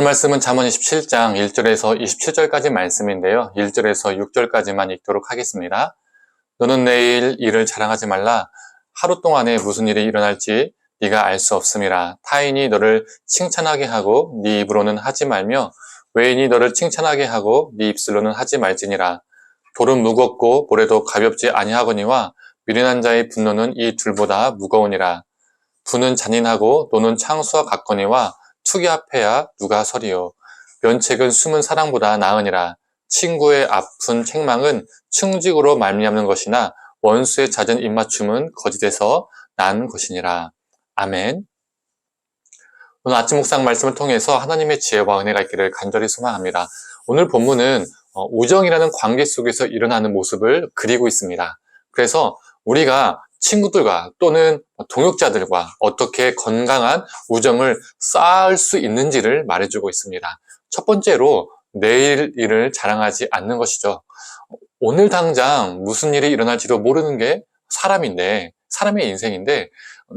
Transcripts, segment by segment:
오늘 말씀은 잠언 27장 1절에서 27절까지 말씀인데요. 1절에서 6절까지만 읽도록 하겠습니다. 너는 내일 일을 자랑하지 말라. 하루 동안에 무슨 일이 일어날지 네가 알 수 없음이라. 타인이 너를 칭찬하게 하고 네 입으로는 하지 말며 외인이 너를 칭찬하게 하고 네 입술로는 하지 말지니라. 돌은 무겁고 모래도 가볍지 아니하거니와 미련한 자의 분노는 이 둘보다 무거우니라. 부는 잔인하고 노는 창수와 같거니와 투기 앞에야 누가 서리요. 면책은 숨은 사랑보다 나으니라. 친구의 아픈 책망은 충직으로 말미암는 것이나 원수의 잦은 입맞춤은 거짓에서 난 것이니라. 아멘. 오늘 아침 묵상 말씀을 통해서 하나님의 지혜와 은혜가 있기를 간절히 소망합니다. 오늘 본문은 우정이라는 관계 속에서 일어나는 모습을 그리고 있습니다. 그래서 우리가 친구들과 또는 동역자들과 어떻게 건강한 우정을 쌓을 수 있는지를 말해주고 있습니다. 첫 번째로 내일 일을 자랑하지 않는 것이죠. 오늘 당장 무슨 일이 일어날지도 모르는 게 사람의 인생인데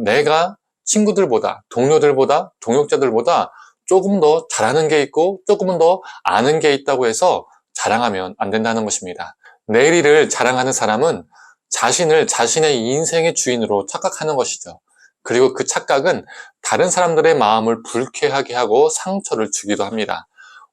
내가 친구들보다, 동료들보다, 동역자들보다 조금 더 잘하는 게 있고 조금은 더 아는 게 있다고 해서 자랑하면 안 된다는 것입니다. 내일 일을 자랑하는 사람은 자신을 자신의 인생의 주인으로 착각하는 것이죠. 그리고 그 착각은 다른 사람들의 마음을 불쾌하게 하고 상처를 주기도 합니다.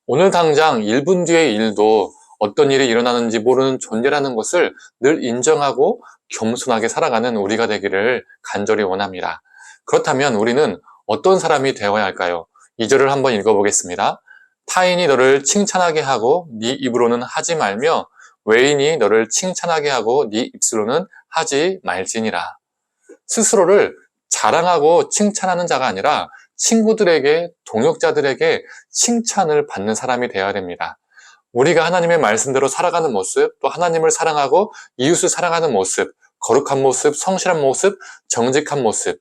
오늘 당장 1분 뒤의 일도 어떤 일이 일어나는지 모르는 존재라는 것을 늘 인정하고 겸손하게 살아가는 우리가 되기를 간절히 원합니다. 그렇다면 우리는 어떤 사람이 되어야 할까요? 2절을 한번 읽어보겠습니다. 타인이 너를 칭찬하게 하고 네 입으로는 하지 말며 외인이 너를 칭찬하게 하고 네 입술로는 하지 말지니라. 스스로를 자랑하고 칭찬하는 자가 아니라 친구들에게, 동역자들에게 칭찬을 받는 사람이 되어야 됩니다. 우리가 하나님의 말씀대로 살아가는 모습, 또 하나님을 사랑하고 이웃을 사랑하는 모습, 거룩한 모습, 성실한 모습, 정직한 모습,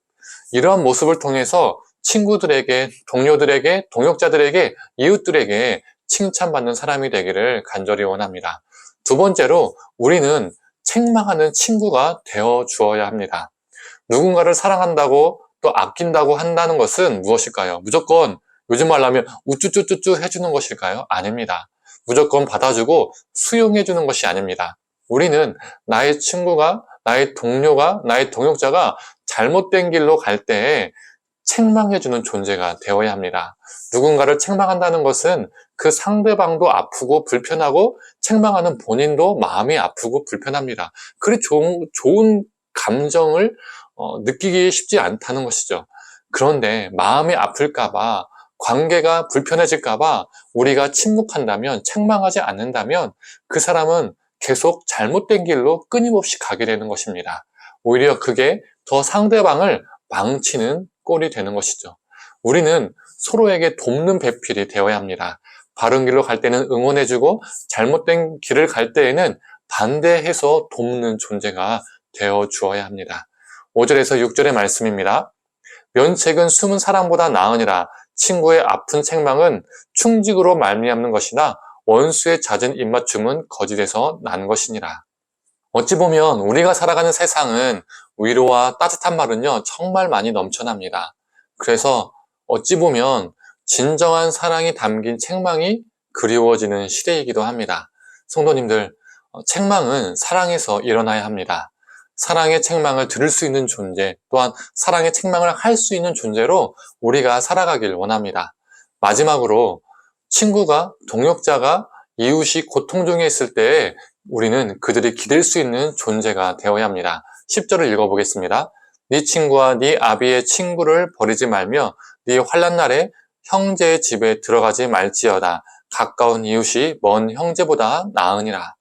이러한 모습을 통해서 친구들에게, 동료들에게, 동역자들에게, 이웃들에게 칭찬받는 사람이 되기를 간절히 원합니다. 두 번째로 우리는 책망하는 친구가 되어 주어야 합니다. 누군가를 사랑한다고 또 아낀다고 한다는 것은 무엇일까요? 무조건 요즘 말로 하면 우쭈쭈쭈쭈 해주는 것일까요? 아닙니다. 무조건 받아주고 수용해주는 것이 아닙니다. 우리는 나의 친구가, 나의 동료가, 나의 동역자가 잘못된 길로 갈 때에 책망해주는 존재가 되어야 합니다. 누군가를 책망한다는 것은 그 상대방도 아프고 불편하고 책망하는 본인도 마음이 아프고 불편합니다. 그리 좋은 감정을 느끼기 쉽지 않다는 것이죠. 그런데 마음이 아플까봐, 관계가 불편해질까봐 우리가 침묵한다면, 책망하지 않는다면 그 사람은 계속 잘못된 길로 끊임없이 가게 되는 것입니다. 오히려 그게 더 상대방을 망치는 꼴이 되는 것이죠. 우리는 서로에게 돕는 배필이 되어야 합니다. 바른 길로 갈 때는 응원해주고 잘못된 길을 갈 때에는 반대해서 돕는 존재가 되어 주어야 합니다. 5절에서 6절의 말씀입니다. 면책은 숨은 사랑보다 나으니라. 친구의 아픈 책망은 충직으로 말미암는 것이나 원수의 잦은 입맞춤은 거짓에서 난 것이니라. 어찌 보면 우리가 살아가는 세상은 위로와 따뜻한 말은요 정말 많이 넘쳐납니다. 그래서 어찌 보면 진정한 사랑이 담긴 책망이 그리워지는 시대이기도 합니다. 성도님들, 책망은 사랑에서 일어나야 합니다. 사랑의 책망을 들을 수 있는 존재, 또한 사랑의 책망을 할 수 있는 존재로 우리가 살아가길 원합니다. 마지막으로 친구가, 동역자가, 이웃이 고통 중에 있을 때에 우리는 그들이 기댈 수 있는 존재가 되어야 합니다. 10절을 읽어보겠습니다. 네 친구와 네 아비의 친구를 버리지 말며 네 환난 날에 형제의 집에 들어가지 말지어다. 가까운 이웃이 먼 형제보다 나으니라.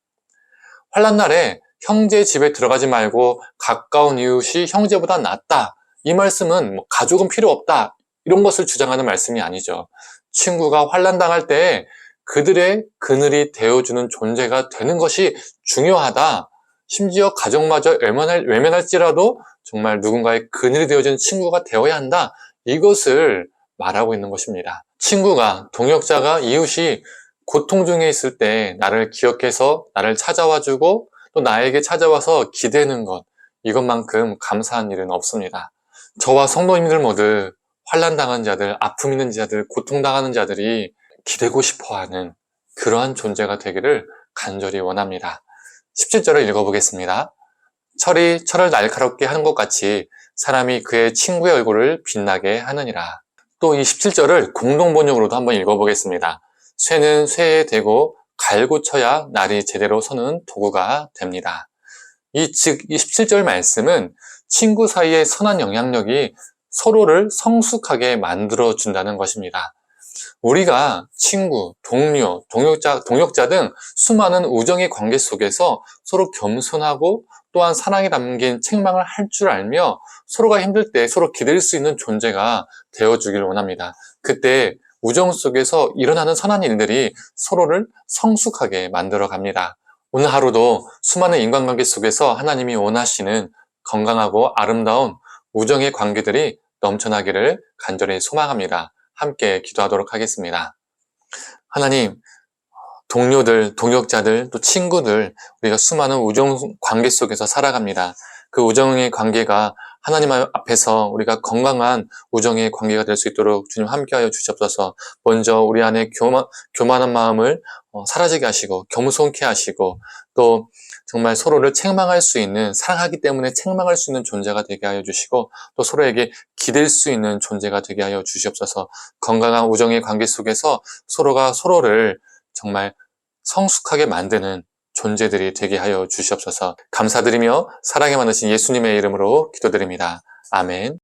환난 날에 형제의 집에 들어가지 말고 가까운 이웃이 형제보다 낫다. 이 말씀은 가족은 필요 없다. 이런 것을 주장하는 말씀이 아니죠. 친구가 환난 당할 때 그들의 그늘이 되어주는 존재가 되는 것이 중요하다. 심지어 가족마저 외면할지라도 정말 누군가의 그늘이 되어주는 친구가 되어야 한다. 이것을 말하고 있는 것입니다. 친구가, 동역자가, 이웃이 고통 중에 있을 때 나를 기억해서 나를 찾아와주고 또 나에게 찾아와서 기대는 것, 이것만큼 감사한 일은 없습니다. 저와 성도님들 모두 환난 당한 자들, 아픔 있는 자들, 고통당하는 자들이 기대고 싶어하는 그러한 존재가 되기를 간절히 원합니다. 17절을 읽어보겠습니다. 철이 철을 날카롭게 하는 것 같이 사람이 그의 친구의 얼굴을 빛나게 하느니라. 또 이 17절을 공동번역으로도 한번 읽어보겠습니다. 쇠는 쇠에 대고 갈고 쳐야 날이 제대로 서는 도구가 됩니다. 이 17절 말씀은 친구 사이의 선한 영향력이 서로를 성숙하게 만들어준다는 것입니다. 우리가 친구, 동료, 동역자 등 수많은 우정의 관계 속에서 서로 겸손하고 또한 사랑이 담긴 책망을 할 줄 알며 서로가 힘들 때 서로 기댈 수 있는 존재가 되어주길 원합니다. 그때 우정 속에서 일어나는 선한 일들이 서로를 성숙하게 만들어 갑니다. 오늘 하루도 수많은 인간관계 속에서 하나님이 원하시는 건강하고 아름다운 우정의 관계들이 넘쳐나기를 간절히 소망합니다. 함께 기도하도록 하겠습니다. 하나님, 동료들, 동역자들, 또 친구들, 우리가 수많은 우정 관계 속에서 살아갑니다. 그 우정의 관계가 하나님 앞에서 우리가 건강한 우정의 관계가 될 수 있도록 주님 함께하여 주시옵소서. 먼저 우리 안에 교만한 마음을 사라지게 하시고 겸손케 하시고 또 정말 서로를 책망할 수 있는, 사랑하기 때문에 책망할 수 있는 존재가 되게 하여 주시고 또 서로에게 기댈 수 있는 존재가 되게 하여 주시옵소서. 건강한 우정의 관계 속에서 서로가 서로를 정말 성숙하게 만드는 존재들이 되게 하여 주시옵소서. 감사드리며 사랑에 많으신 예수님의 이름으로 기도드립니다. 아멘.